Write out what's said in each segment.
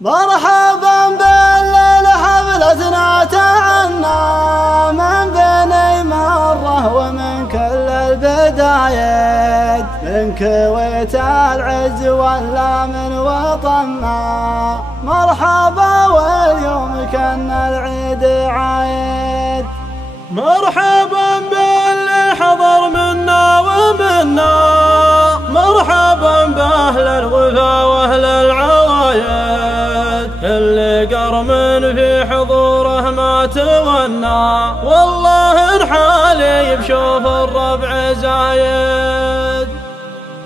مرحبا بالليل حفلتنا تعنى من بني مرة ومن كل البدايات، من كويت العز ولا من وطننا. مرحبا واليوم كان العيد عايد. مرحبا باللي حضر منا ومنا، مرحبا بأهل الوفا وأهل العوايد، اللي قرم في حضوره ما تونى، والله الحالي بشوف الربع زايد.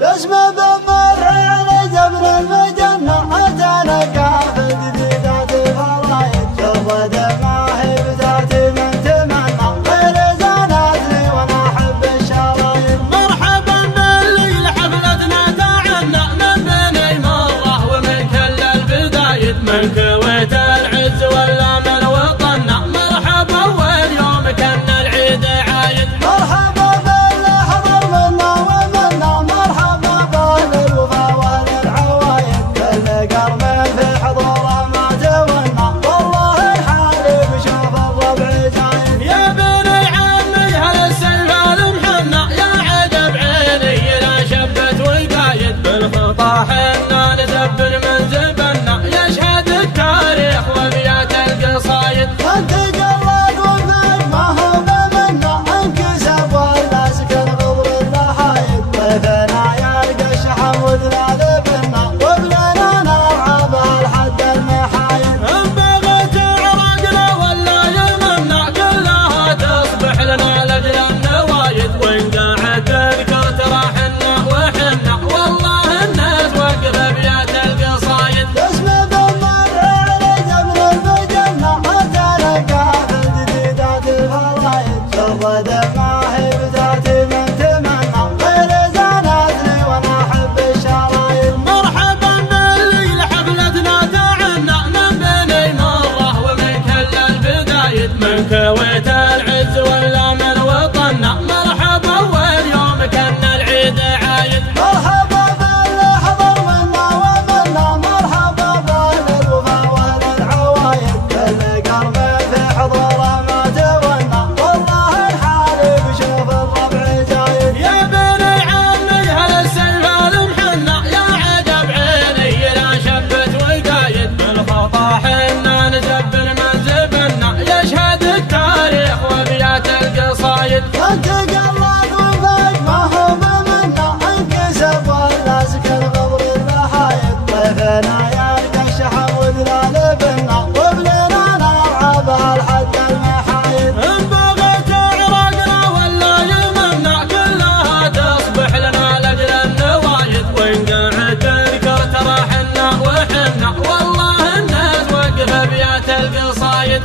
باسم بالمرح على جبل المجنة أتانا كافل جديدات الفرايد، شرد الماهب ذاتي من تمنى غير زانات لي وانا احب الشرايد. مرحبا بالليل حفلتنا تعنى من بني مرة ومن كل البدايد، من كويت العز ولا من وطننا. مرحبا واليوم كان العيد عايد. مرحبا باللي حضر منا ومنا، مرحبا بأهل الوفا وأهل العوايد، كل قرم في حضوره ما تونا، والله الحالي بشوف الربع زايد. يا بني عمي هالسيف المحنى، يا عجب عيني لا شبت وقايد، بالخطا حنا نزبن من زبنا، يشهد التاريخ وابيات القصايد. انت جلاد وفيك ما هو بمنا، انكسب ولا سكن غضر الضحايد، ضيفنا يلقى الشحم وذلال بنا، وبلنا نرعى بهالحد المحايد. ان بغت عرقنا ولا يمنا، كلها تصبح لنا لاجل النوايد، وان قاعد تذكر ترى حنا وحنا، والله الناس وقف ابيات القصايد. باسم بالمرح على جبل المجنة أتانا كافل جديدات الفرايد، شرد الماهب ذاتي من تمنى غير زانات لي وانا احب الشرايد. مرحبا بالليل حفلتنا تعنى من بني مرة ومن كل البدايد، من كويت العز ولا من وطننا. مرحبا واليوم كان العيد عايد. مرحبا باللي حضر منا ومنا، مرحبا بأهل الوفا وأهل العوايد، كل قرم في حضوره ما تونا، والله الحالي بشوف الربع زايد. يا بني عمي هالسيف المحنى، يا عجب عيني لا شبت وقايد، بالخطا حنا نزبن من زبنا، يشهد التاريخ وابيات القصايد. انت قلاد وفيك ما هو بمنا، انكسب ولا سكن غضر الضحايد، ضيفنا يلقى الشحم وذلال بنا، وبلنا نرعى بهالحد المحايد. ان بغت عرقنا ولا يمنا، كلها تصبح لنا لاجل النوايد، وان قاعد تذكر ترى حنا وحنا، والله الناس وقف ابيات القصايد.